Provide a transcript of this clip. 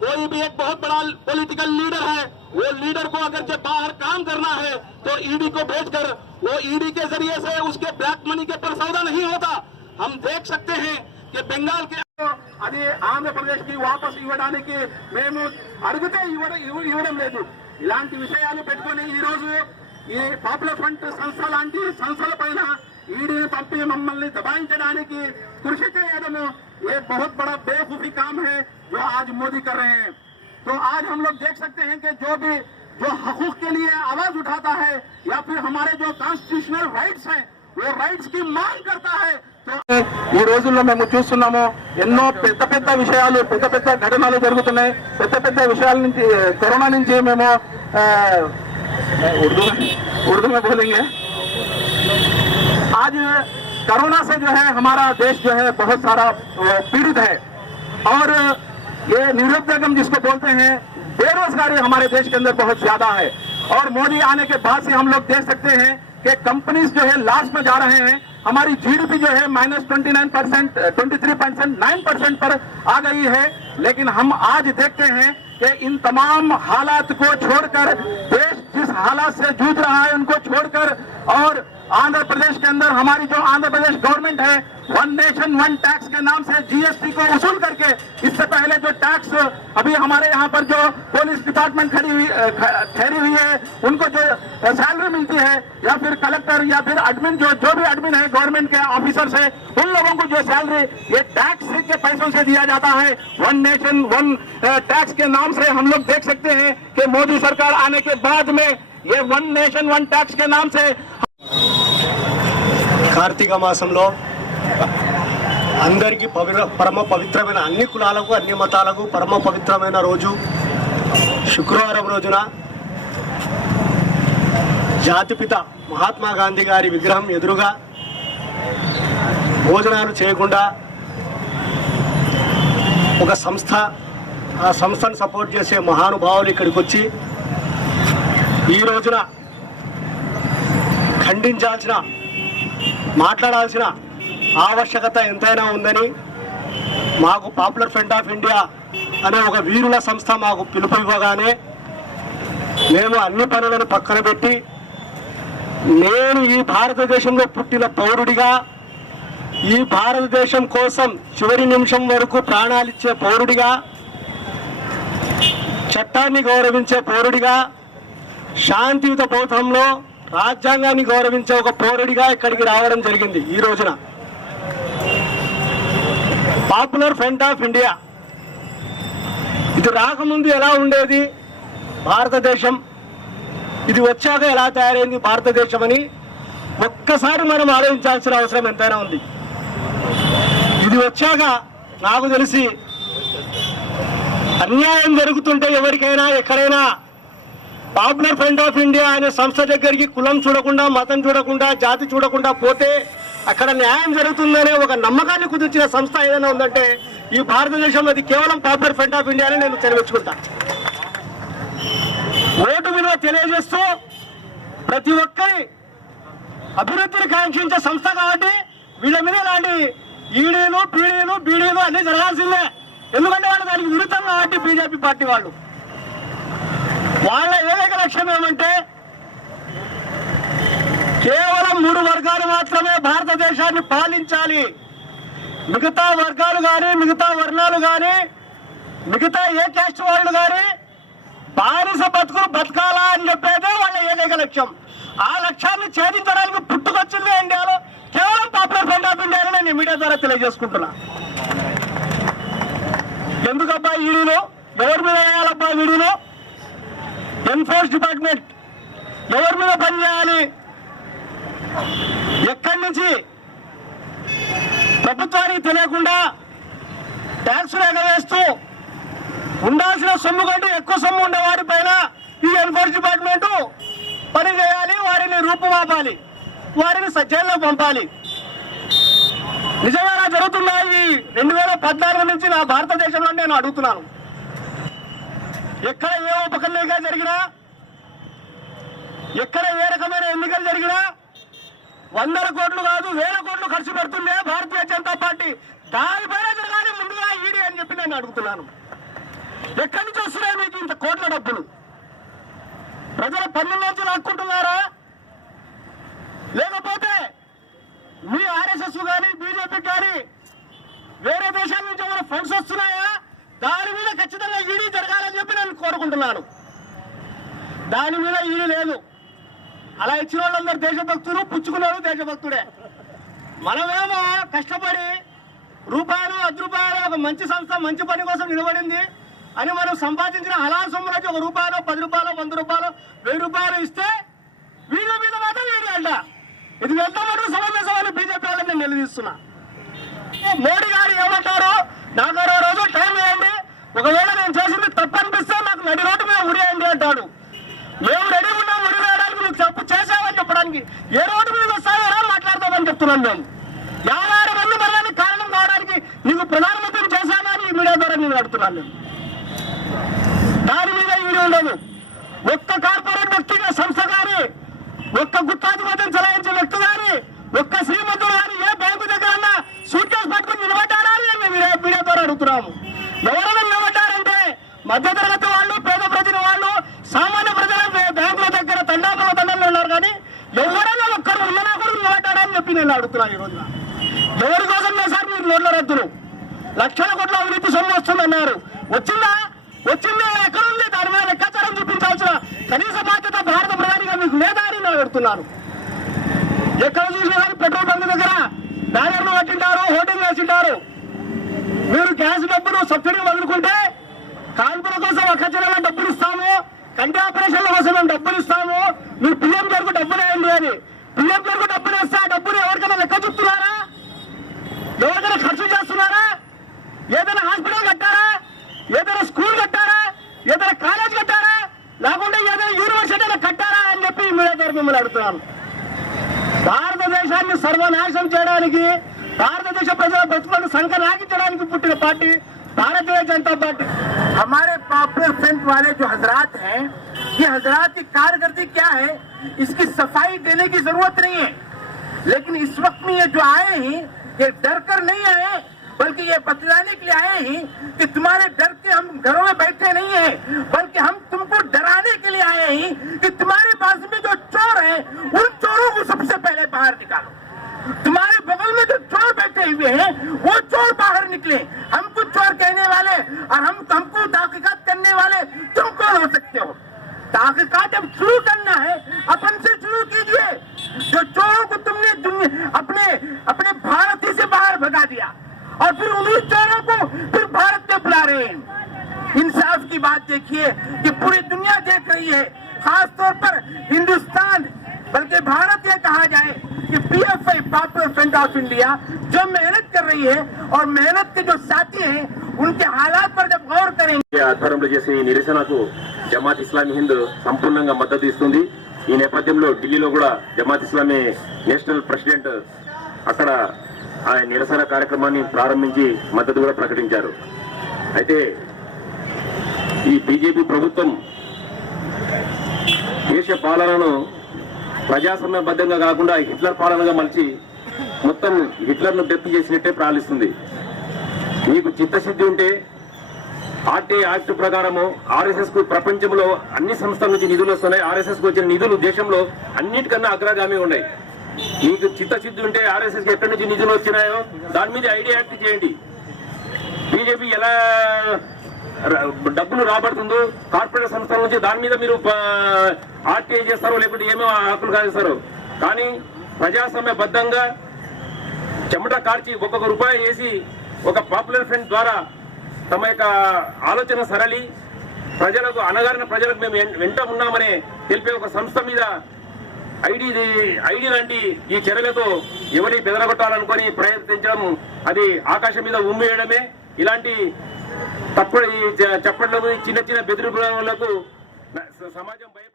कोई भी एक बहुत बड़ा पॉलिटिकल लीडर है वो लीडर को अगर जब बाहर काम करना है तो ईडी को भेजकर वो ईडी के जरिए से उसके ब्लैक मनी के पर सौदा नहीं होता हम देख सकते हैं कि बंगाल के అది ఆంధ్రప్రదేశ్ కి వాపస్ ఇవ్వడానికి మేము అడిగితే ఇవ్వడం ఇవ్వ- ఇవ్వడం లేదు ఇలాంటి విషయాలు పెట్టుకొని ఈ రోజు ఈ పాపులర్ ఫ్రంట్ సంస్థ లాంటి సంస్థల పైన ईडी पंप मम्मी दबाई की कृषि ये तो बहुत बड़ा बेखूफी काम है जो आज मोदी कर रहे हैं। तो आज हम लोग देख सकते हैं कि जो भी, जो हकूक के लिए आवाज़ उठाता है, या फिर हमारे जो कॉन्स्टिट्यूशनल राइट्स हैं, वो राइट्स की मांग करता है मेम चूस्ना एनो विषया घटना ज़रूरत विषयल करोना में उर्दू में बोलेंगे आज कोरोना से जो है हमारा देश जो है बहुत सारा पीड़ित है। और ये निरुद्योगम जिसको बोलते हैं, बेरोजगारी हमारे देश के अंदर बहुत ज़्यादा है। और मोदी आने के बाद से हम लोग देख सकते हैं कि कंपनीज़ जो है लास्ट में जा रहे हैं। हमारी जीडीपी जो है minus twenty nine percent twenty three percent nine percent पर आ गई है। लेकिन हम आज देखते हैं कि इन तमाम हालात को छोड़कर देश जिस हालात से जूझ रहा है उनको छोड़कर और आंध्र प्रदेश के अंदर हमारी जो आंध्र प्रदेश गवर्नमेंट है वन नेशन वन टैक्स के नाम से जीएसटी को वसूल करके इससे पहले जो टैक्स अभी हमारे यहाँ पर जो पुलिस डिपार्टमेंट खड़ी हुई ठहरी हुई है, उनको जो सैलरी मिलती है या फिर कलेक्टर या फिर एडमिन जो जो भी एडमिन है गवर्नमेंट के ऑफिसर है उन लोगों को जो सैलरी ये टैक्स के पैसों से दिया जाता है। वन नेशन वन टैक्स के नाम से हम लोग देख सकते हैं। कि मोदी सरकार आने के बाद में ये वन नेशन वन टैक्स के नाम से కార్తీక మాసంలో అందరికీ పవిత్ర పరమ పవిత్రమైన అన్ని కులాలకు అన్ని మతాలకు పరమ పవిత్రమైన రోజు శుక్రవారం రోజున జాతిపిత మహాత్మా గాంధీ గారి విగ్రహం ఎదురుగా భోజనాలు చేయకుండా ఒక సంస్థ ఆ సంస్థను సపోర్ట్ చేసే మహానుభావులు ఇక్కడికి వచ్చి ఈ రోజున ఖండించాల్సిన మాట్లాడాల్సిన ఆవశ్యకత ఎంతైనా ఉందని మాకు పాపులర్ ఫ్రంట్ ఆఫ్ ఇండియా అనే ఒక వీరుల సంస్థ మాకు పిలుపు ఇవ్వగానే మేము అన్ని పనులను పక్కన పెట్టి నేను ఈ భారతదేశంలో పుట్టిన పౌరుడిగా ఈ భారతదేశం కోసం చివరి నిమిషం వరకు ప్రాణాలిచ్చే పౌరుడిగా చట్టాన్ని గౌరవించే పౌరుడిగా శాంతియుత పౌతంలో రాజ్యాంగాన్ని గౌరవించే ఒక పౌరుడిగా ఇక్కడికి రావడం జరిగింది ఈ రోజున. పాపులర్ ఫ్రంట్ ఆఫ్ ఇండియా ఇది రాకముందు ఎలా ఉండేది? భారతదేశం. ఇది వచ్చాక ఎలా తయారైంది భారతదేశం అని ఒక్కసారి మనం ఆలోచించాల్సిన అవసరం ఎంతైనా ఉంది. ఇది వచ్చాక నాకు తెలిసి అన్యాయం జరుగుతుంటే ఎవరికైనా ఎక్కడైనా పాపులర్ ఫ్రంట్ ఆఫ్ ఇండియా అనే సంస్థ దగ్గరికి కులం చూడకుండా మతం చూడకుండా జాతి చూడకుండా పోతే అక్కడ న్యాయం జరుగుతుందనే ఒక నమ్మకాన్ని కుదిర్చిన సంస్థ ఏదైనా ఉందంటే ఈ భారతదేశంలో అది కేవలం పాపులర్ ఫ్రంట్ ఆఫ్ ఇండియా నేను తెలియచుకుంటా ఓటు విలువ తెలియజేస్తూ ప్రతి ఒక్కరి అభివృద్ధిని కాంక్షించే సంస్థ కాబట్టి వీళ్ళ మీద ఇలాంటి ఈడీలు పీడీలు బీడీలు అన్ని జరగాల్సిందే. ఎందుకంటే వాళ్ళు దానికి విరుద్ధం కాబట్టి బీజేపీ పార్టీ వాళ్ళు. వాళ్ళ ఏకైక లక్ష్యం ఏమంటే కేవలం మూడు వర్గాలు మాత్రమే భారతదేశాన్ని పాలించాలి. మిగతా వర్గాలు కానీ మిగతా వర్ణాలు కానీ మిగతా ఏ క్యాస్ట్ వాళ్ళు కానీ బానిస బతుకులు బతకాలా అని చెప్పేదే వాళ్ళ ఏకైక లక్ష్యం. ఆ లక్ష్యాన్ని ఛేదించడానికి పుట్టుకొచ్చింది ఇండియాలో. కేవలం పాపులర్ ఫ్రంట్ ఆఫ్ ఇండియా అని నేను మీడియా ద్వారా తెలియజేసుకుంటున్నా. ఎందుకబ్బా ఈడీలో ఎవరి మీద వేయాలబ్బా వీడిలో ఎన్ఫోర్స్ డిపార్ట్మెంట్ ఎవరి మీద పనిచేయాలి ఎక్కడి నుంచి? ప్రభుత్వానికి తెలియకుండా ట్యాక్స్లు ఎగవేస్తూ ఉండాల్సిన సొమ్ము కంటే ఎక్కువ సొమ్ము ఉండే వారి పైన ఈ ఎన్ఫోర్స్ డిపార్ట్మెంటు పని చేయాలి వారిని రూపుమాపాలి వారిని సజ్జల్లో పంపాలి. నిజంగా జరుగుతుందా ఇది? రెండు వేల పద్నాలుగు నుంచి నా భారతదేశంలో నేను అడుగుతున్నాను. ఎక్కడ ఏ ఉపకరణగా జరిగినా ఎక్కడ ఏ రకమైన ఎన్నికలు జరిగినా వందల కోట్లు కాదు వేల కోట్లు ఖర్చు పెడుతుందే భారతీయ జనతా పార్టీ. దానిపైన జరగాలి ముందుగా ఈడీ అని చెప్పి నేను అడుగుతున్నాను. ఎక్కడి నుంచి వస్తున్నాయి మీకు ఇంత కోట్ల డబ్బులు? ప్రజల పన్నుల్లోంచి లాక్కుంటున్నారా? లేకపోతే మీ ఆర్ఎస్ఎస్ కానీ బీజేపీ కానీ వేరే దేశాల నుంచి ఏమైనా ఫండ్స్ వస్తున్నాయా? దాని మీద ఖచ్చితంగా ఈడీ జరగాలని చెప్పి నేను కోరుకుంటున్నాను. దాని మీద ఈడీ లేదు. అలా ఇచ్చిన వాళ్ళందరూ దేశభక్తులు పుచ్చుకున్నారు దేశభక్తుడే మనమేమో కష్టపడి రూపాయలు అర్ధ రూపాయలు ఒక మంచి సంస్థ మంచి పని కోసం నిలబడింది అని మనం సంపాదించిన హలాల్ సొమ్ములకి ఒక రూపాయలు పది రూపాయలు వంద రూపాయలు వెయ్యి రూపాయలు ఇస్తే వీళ్ళ మీద మాత్రం వీడి అంట. ఇది ఎంతవరకు సమంజసమని బీజేపీ వాళ్ళని నేను నిలదీస్తున్నా. మోడీ గారు ఏమంటారు నాకు అరవై రోజులు టైం వేయండి ఒకవేళ నేను చేసింది తప్పనిపిస్తే నాకు నడి రోడ్డు మీద ఉరియండి అంటాడు. మేము రెడీ ఉన్నాం ఉరి వేయడానికి నువ్వు చెప్పు చేసావని చెప్పడానికి. ఏ రోడ్డు మీద వస్తావో ఎలా మాట్లాడతామని చెప్తున్నాను మేము. యాభై ఆరు మంది మరణానికి కారణం కావడానికి నీకు ప్రధానమంత్రిని చేశానని ఈ మీడియా ద్వారా నేను అడుగుతున్నాను దాని మీద ఈడీ ఉండదు. ఒక్క కార్పొరేట్ వ్యక్తిగా సంస్థ ఒక్క గుత్తాధిపత్యం చలాయించిన వ్యక్తి కానీ ఒక్క శ్రీమంతుడు కానీ ఏ బ్యాంకు దగ్గర సూట్ కేసు పట్టుకుని నిలబడ్డారా అని మేము మీడియా ద్వారా అడుగుతున్నాము. ఎవరైనా నిలబడ్డారంటే మధ్యతరగతి వాళ్ళు పేద ప్రజల వాళ్ళు సామాన్య ప్రజల బ్యాంకుల దగ్గర తండాకుల తండాలు ఉన్నారు కానీ ఎవరైనా ఒక్కరు ఉన్ననా కూడా నిలబడ్డారా అని చెప్పి నేను అడుగుతున్నాను ఈ రోజున. ఎవరి కోసం సార్ మీరు నోట్ల రద్దులు? లక్షల కోట్ల అవినీతి సొమ్ము వస్తుందన్నారు. వచ్చిందా ఎక్కడ ఉంది దాని మీద లెక్కాచారం చూపించాల్సిన కనీస బాధ్యత భారత ప్రధానిగా మీకు పెడుతున్నారు ఎక్కడ చూసినా కానీ పెట్రోల్ బంక్ దగ్గర బ్యానర్లు కట్టింటారు హోటల్ వేసింటారు మీరు గ్యాస్ డబ్బును సబ్సిడీ వదులుకుంటే కాల్పుల కోసం అక్కచెరలో డబ్బులు ఇస్తాము కంటి ఆపరేషన్ల కోసం మేము డబ్బులు ఇస్తాము. మీరు పిఎం వరకు డబ్బులు వేయండి అని. పిఎం వరకు డబ్బులు చేయడానికి భారతదేశ ప్రజల బ్రతుకులను సంకనాగించడానికి పుట్టిన పార్టీ భారతీయ జనతా పార్టీ हमारे पॉपुलर फ्रंट वाले जो हजरात हैं ये हजरात की कारकर्दगी क्या है इसकी सफाई देने की जरूरत नहीं है लेकिन इस वक्त में ये जो आए हैं ये डर कर नहीं आए बल्कि ये बतलाने के लिए आए हैं कि तुम्हारे डर के हम घरों में बैठे नहीं हैं बल्कि हम तुमको डराने के लिए आए हैं कि तुम्हारे पास में जो चोर है उन चोरों को सबसे पहले बाहर निकालो तुम्हारे बगल में जो चोर बैठे हुए हैं, वो चोर बाहर निकले। हमको चोर कहने वाले और हम हमको तहकीकात करने वाले, तुम कौन हो सकते हो? तहकीकात जब शुरू करना है अपन से शुरू कीजिए। जो चोरों को तुमने अपने अपने भारत ही से बाहर भगा दिया, और फिर उन्हीं चोरों को फिर भारत में बुला रहे हैं। इंसाफ की बात देखिए कि पूरी दुनिया देख रही है खास तौर पर पॉपुलर फ्रंट ऑफ इंडिया जो मेहनत कर रही है और मेहनत के जो साथी हैं उनके हालात पर जब गौर करेंगे ఈ ఆధ్వర్యంలో చేసే ఈ నిరసనకు జమాత్ ఇస్లామీ హింద్ సంపూర్ణంగా మద్దతు ఇస్తుంది ఈ నేపథ్యంలో ఢిల్లీలో కూడా జమాత్ ఇస్లామీ నేషనల్ ప్రెసిడెంట్ అక్కడ ఆ నిరసన కార్యక్రమాన్ని ప్రారంభించి మద్దతు కూడా ప్రకటించారు అయితే ఈ బీజేపీ ప్రభుత్వం దేశ పాలనను ప్రజాస్వామ్యబద్ధంగా కాకుండా హిట్లర్ పాలనగా మలిచి మొత్తం హిట్లర్ను డెప్తి చేసినట్టే ప్రాణిస్తుంది మీకు చిత్తశుద్ధి ఉంటే ఆర్టీ యాక్ట్ ప్రకారము ఆర్ఎస్ఎస్కు ప్రపంచంలో అన్ని సంస్థల నుంచి నిధులు వస్తున్నాయి. ఆర్ఎస్ఎస్కు వచ్చిన నిధులు దేశంలో అన్నిటికన్నా అగ్రగామి ఉన్నాయి. మీకు చిత్తశుద్ధి ఉంటే ఆర్ఎస్ఎస్కి ఎక్కడి నుంచి నిధులు వచ్చినాయో దాని మీద ఐడియా యాక్ట్ చేయండి. బీజేపీ ఎలా డబ్బులు రాబడుతుందో కార్పొరేట్ సంస్థల నుంచి దాని మీద మీరు ఆర్టీఐ చేస్తారో లేకుంటే ఏమో హక్కులు కాజేస్తారో. కానీ ప్రజాస్వామ్యబద్ధంగా చెమట కార్చి ఒక్కొక్క రూపాయి వేసి ఒక పాపులర్ ఫ్రంట్ ద్వారా తమ యొక్క ఆలోచన సరళి ప్రజలకు అనగారిన ప్రజలకు మేము వెం- వెంట ఉన్నామని తెలిపే ఒక సంస్థ మీద ఐడి ఐడి లాంటి ఈ చర్యలతో ఎవరిని బెదరగొట్టాలనుకొని ప్రయత్నించడం అది ఆకాశం మీద ఉమ్మేయడమే. ఇలాంటి తప్పుడు ఈ చిన్న చిన్న బెదిరింపులకు సమాజం భయపడి